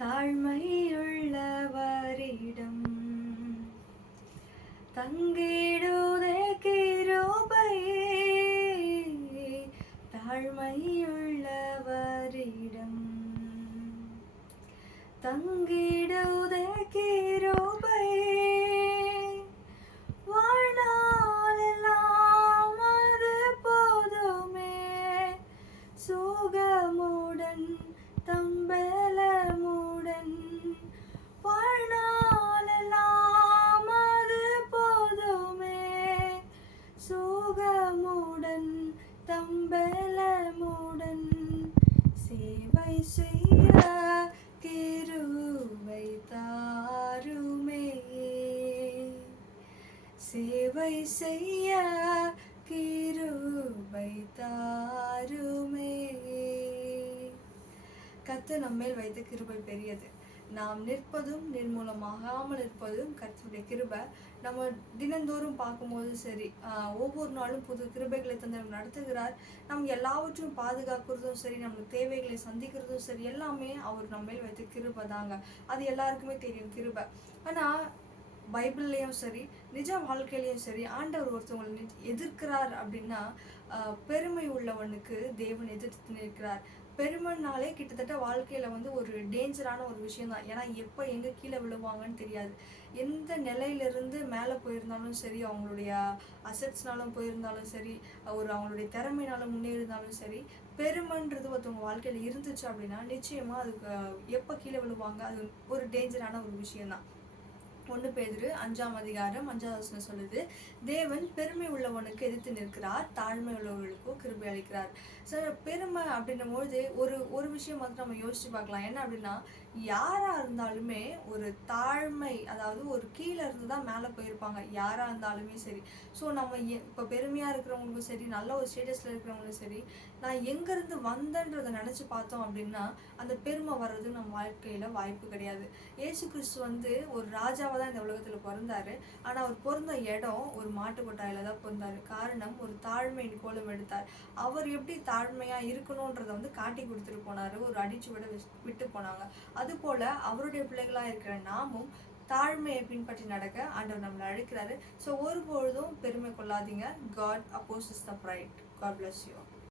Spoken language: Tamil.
தாழ்மையுள்ளவரிடம் தங்கிடுதே கிருபை. தாழ்மையுள்ளவரிடம் தங்கிடுதே கிருபை. வாழ்நாளெல்லாம் அது போதுமே, சுகமுடன் தம்பலமுடன். வாழ்நாளெல்லாம் அது போதுமே, சுகமுடன் தம்பலமுடன். சேவை செய்ய கிருபை தாருமே, சேவை செய்ய கிருபை தாருமே. கர்த்தர் நம்மேல் வைத்த கிருபை பெரியது. நாம் நிற்பதும் நிர்மூலமாகாமல் இருப்பதும் கர்த்தருடைய கிருபை. நம்ம தினந்தோறும் பார்க்கும்போது சரி, ஒவ்வொரு நாளும் புது கிருபைகளை தந்து நம்ம நடத்துகிறார். நம்ம எல்லாவற்றையும் பாதுகாக்கிறதும் சரி, நம்மளுக்கு தேவைகளை சந்திக்கிறதும் சரி, எல்லாமே அவர் நம்மேல் வைத்த கிருபை தாங்க. அது எல்லாருக்குமே தெரியும் கிருபை. ஆனால் பைபிள்லேயும் சரி, நிஜ வாழ்க்கையிலையும் சரி, ஆண்டவர் ஒருத்தவங்களை எதிர்க்கிறார் அப்படின்னா பெருமை உள்ளவனுக்கு தேவன் எதிர்த்து நிற்கிறார். பெருமைனாலே கிட்டத்தட்ட வாழ்க்கையில ஒரு டேஞ்சரான ஒரு விஷயம் தான். ஏன்னா எப்போ எங்கே கீழே விழுவாங்கன்னு தெரியாது. எந்த நிலையிலிருந்து மேலே போயிருந்தாலும் சரி, அவங்களுடைய அசட்ஸ்னாலும் போயிருந்தாலும் சரி, அவங்களுடைய திறமையினாலும் முன்னேறினாலும் சரி, பெருமைன்றது ஒருத்தவங்க வாழ்க்கையில் இருந்துச்சு அப்படின்னா நிச்சயமாக அதுக்கு எப்போ கீழே விழுவாங்க, அது ஒரு டேஞ்சரான ஒரு விஷயம்தான். 1 பேதுரு 5:5 சொல்லுது, தேவன் பெருமை உள்ளவனுக்கு எதிர்த்து நிற்கிறார், தாழ்மை உள்ளவர்களுக்கும் கிருபை அளிக்கிறார். சார், பெருமை அப்படின்னும் பொழுது ஒரு விஷயம் நம்ம யோசிச்சு பார்க்கலாம். என்ன அப்படின்னா, யாரா இருந்தாலுமே ஒரு தாழ்மை, அதாவது ஒரு கீழே இருந்து தான் மேலே போயிருப்பாங்க, யாரா இருந்தாலுமே சரி. ஸோ நம்ம இப்போ பெருமையா இருக்கிறவங்களுக்கும் சரி, நல்ல ஒரு ஸ்டேட்டஸ்ல இருக்கிறவங்களும் சரி, நான் எங்கேருந்து வந்தேன்றதை நினச்சி பார்த்தோம் அப்படின்னா அந்த பெருமை வர்றது நம்ம வாழ்க்கையில் வாய்ப்பு கிடையாது. இயேசு கிறிஸ்து ஒரு ராஜாவாக தான் இந்த உலகத்தில் பிறந்தாரு. ஆனால் அவர் பிறந்த இடம் ஒரு மாட்டு கொட்டாயில தான் பிறந்தாரு. காரணம், ஒரு தாழ்மை கோலம் எடுத்தார். அவர் எப்படி தாழ்மையாக இருக்கணுன்றதை காட்டி கொடுத்துட்டு போனார், ஒரு அடிச்சுவிட விட்டு போனாங்க. அதுபோல் அவருடைய பிள்ளைகளாக இருக்கிற நாமும் தாழ்மையை பின்பற்றி நடக்க ஆண்டவர் நம்மளை அழைக்கிறாரு. ஸோ ஒருபொழுதும் பெருமை கொள்ளாதீங்க. God opposes the pride. God bless you.